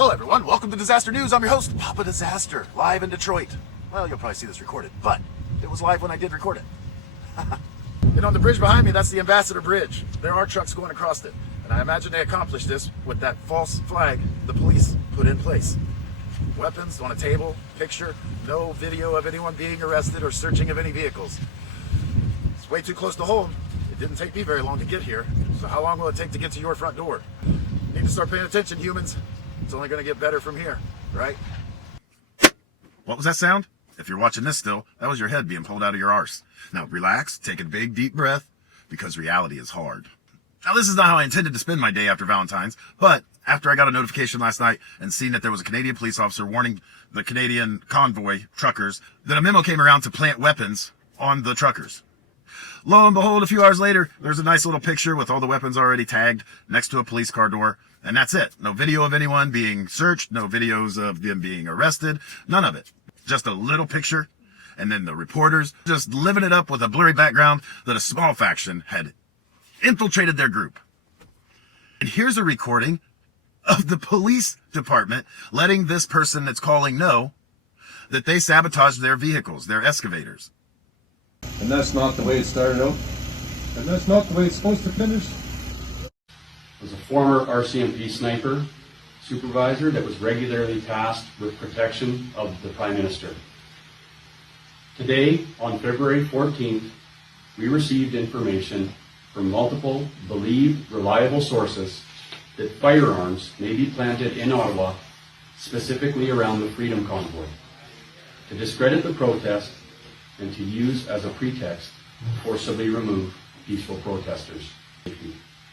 Hello everyone, welcome to Disaster News. I'm your host, Papa Disaster, live in Detroit. Well, you'll probably see this recorded, but it was live when I did record it. And on the bridge behind me, that's the Ambassador Bridge. There are trucks going across it. And I imagine they accomplished this with that false flag the police put in place. Weapons on a table, picture, no video of anyone being arrested or searching of any vehicles. It's way too close to home. It didn't take me very long to get here. So how long will it take to get to your front door? Need to start paying attention, humans. It's only going to get better from here, right? What was that sound? If you're watching this still, that was your head being pulled out of your arse. Now relax, take a big deep breath, because reality is hard. Now this is not how I intended to spend my day after Valentine's, but after I got a notification last night and seen that there was a Canadian police officer warning the Canadian convoy truckers that a memo came around to plant weapons on the truckers. Lo and behold, a few hours later, there's a nice little picture with all the weapons already tagged next to a police car door. And that's it. No video of anyone being searched, no videos of them being arrested, none of it. Just a little picture. And then the reporters just living it up with a blurry background that a small faction had infiltrated their group. And here's a recording of the police department letting this person that's calling know that they sabotaged their vehicles, their excavators. And that's not the way it started out. And that's not the way it's supposed to finish. Was a former RCMP sniper supervisor that was regularly tasked with protection of the Prime Minister. Today, on February 14th, we received information from multiple believed reliable sources that firearms may be planted in Ottawa, specifically around the Freedom Convoy, to discredit the protest and to use as a pretext to forcibly remove peaceful protesters.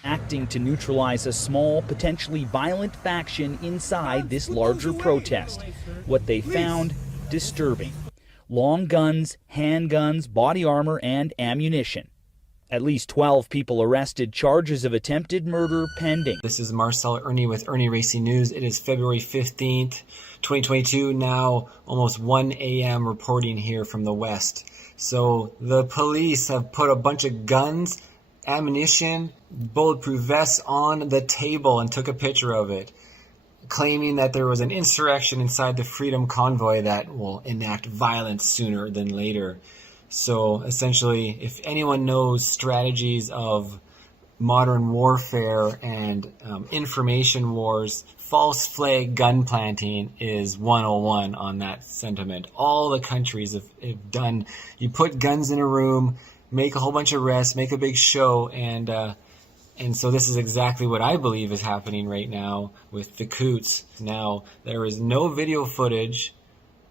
Acting to neutralize a small, potentially violent faction inside this larger protest. What they found, disturbing. Long guns, handguns, body armor, and ammunition. At least 12 people arrested, charges of attempted murder pending. This is Marcel Irnie with Irnie Racing News. It is February 15th, 2022, now almost 1 a.m. reporting here from the West. So the police have put a bunch of guns, ammunition, bulletproof vests on the table and took a picture of it, claiming that there was an insurrection inside the Freedom Convoy that will enact violence sooner than later. So essentially, if anyone knows strategies of modern warfare and information wars, false flag gun planting is 101 on that sentiment. All the countries have done, you put guns in a room, make a whole bunch of arrests, make a big show, and so this is exactly what I believe is happening right now with the Coots. Now, there is no video footage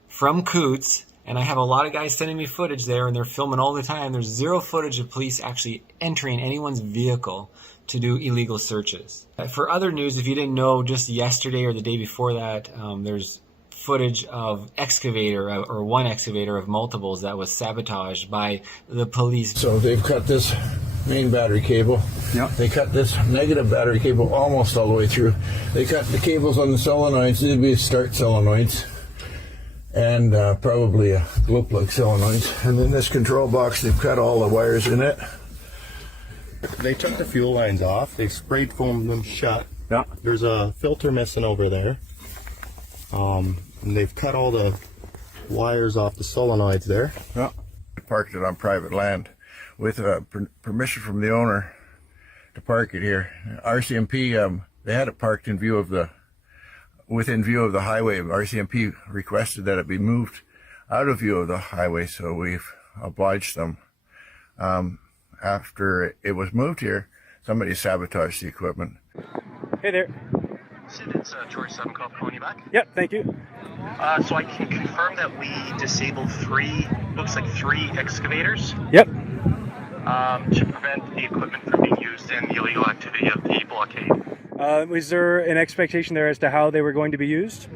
from Coots, and I have a lot of guys sending me footage there, and they're filming all the time. There's zero footage of police actually entering anyone's vehicle to do illegal searches. For other news, if you didn't know, just yesterday or the day before that, there's footage of excavator, or one excavator of multiples that was sabotaged by the police. So they've cut this main battery cable. Yep. They cut this negative battery cable almost all the way through. They cut the cables on the solenoids. These would be start solenoids. And probably a glow plug solenoids. And then this control box, they've cut all the wires in it. They took the fuel lines off. They sprayed foamed them shut. Yeah. There's a filter missing over there. And they've cut all the wires off the solenoids there. Yeah. Parked it on private land with permission from the owner to park it here. RCMP, they had it parked in view of within view of the highway. RCMP requested that it be moved out of view of the highway, so we've obliged them. After it was moved here, somebody sabotaged the equipment. Hey there. Sid, it's George 7 Call calling you back. Yep, thank you. So I can confirm that we disabled three excavators. Yep. To prevent the equipment from being used in the illegal activity of the blockade. Was there an expectation there as to how they were going to be used?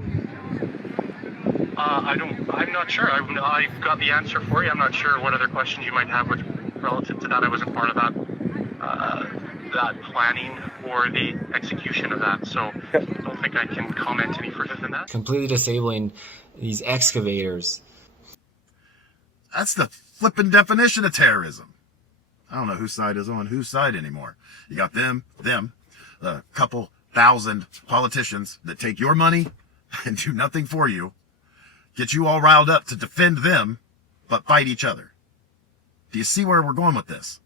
I'm not sure. I've got the answer for you. I'm not sure what other questions you might have relative to that. I wasn't part of that planning or the execution of that, so I don't think I can comment any further than that. Completely disabling these excavators. That's the flippin' definition of terrorism. I don't know whose side is on whose side anymore. You got them, a couple 1,000 politicians that take your money and do nothing for you, get you all riled up to defend them, but fight each other. Do you see where we're going with this?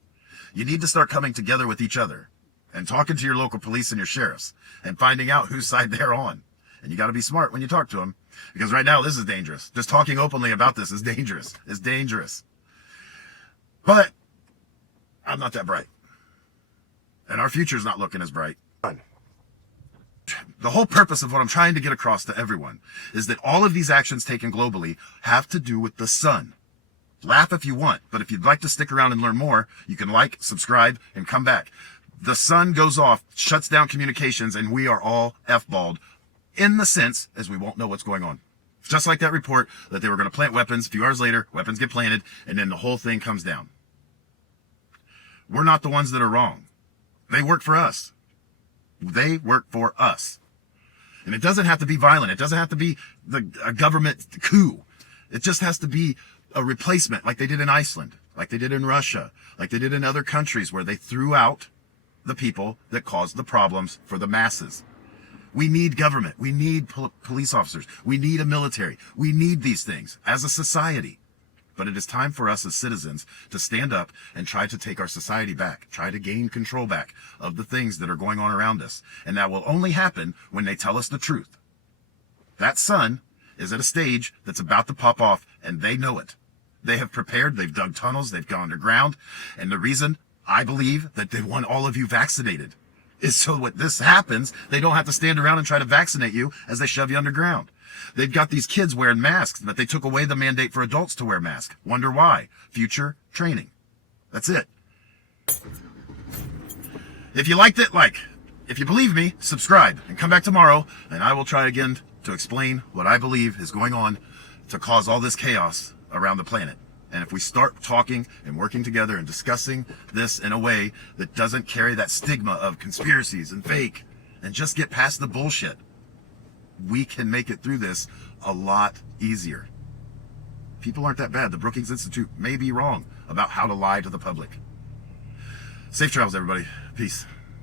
You need to start coming together with each other and talking to your local police and your sheriffs and finding out whose side they're on. And you got to be smart when you talk to them, because right now this is dangerous. Just talking openly about this is dangerous. It's dangerous. But I'm not that bright. And our future's not looking as bright. The whole purpose of what I'm trying to get across to everyone is that all of these actions taken globally have to do with the sun. Laugh if you want, but if you'd like to stick around and learn more, you can like, subscribe, and come back. The sun goes off, shuts down communications, and we are all F-balled in the sense as we won't know what's going on. Just like that report that they were going to plant weapons. A few hours later, weapons get planted, and then the whole thing comes down. We're not the ones that are wrong. They work for us. They work for us. And it doesn't have to be violent. It doesn't have to be a government coup. It just has to be a replacement like they did in Iceland, like they did in Russia, like they did in other countries where they threw out the people that caused the problems for the masses. We need government. We need police officers. We need a military. We need these things as a society. But it is time for us as citizens to stand up and try to take our society back, try to gain control back of the things that are going on around us. And that will only happen when they tell us the truth. That sun is at a stage that's about to pop off, and they know it. They have prepared. They've dug tunnels. They've gone underground. And the reason I believe that they want all of you vaccinated is so when this happens, they don't have to stand around and try to vaccinate you as they shove you underground. They've got these kids wearing masks, but they took away the mandate for adults to wear masks. Wonder why? Future training. That's it. If you liked it, like. If you believe me, subscribe and come back tomorrow, and I will try again to explain what I believe is going on to cause all this chaos around the planet. And if we start talking and working together and discussing this in a way that doesn't carry that stigma of conspiracies and fake, and just get past the bullshit, we can make it through this a lot easier. People aren't that bad. The Brookings Institute may be wrong about how to lie to the public. Safe travels, everybody. Peace.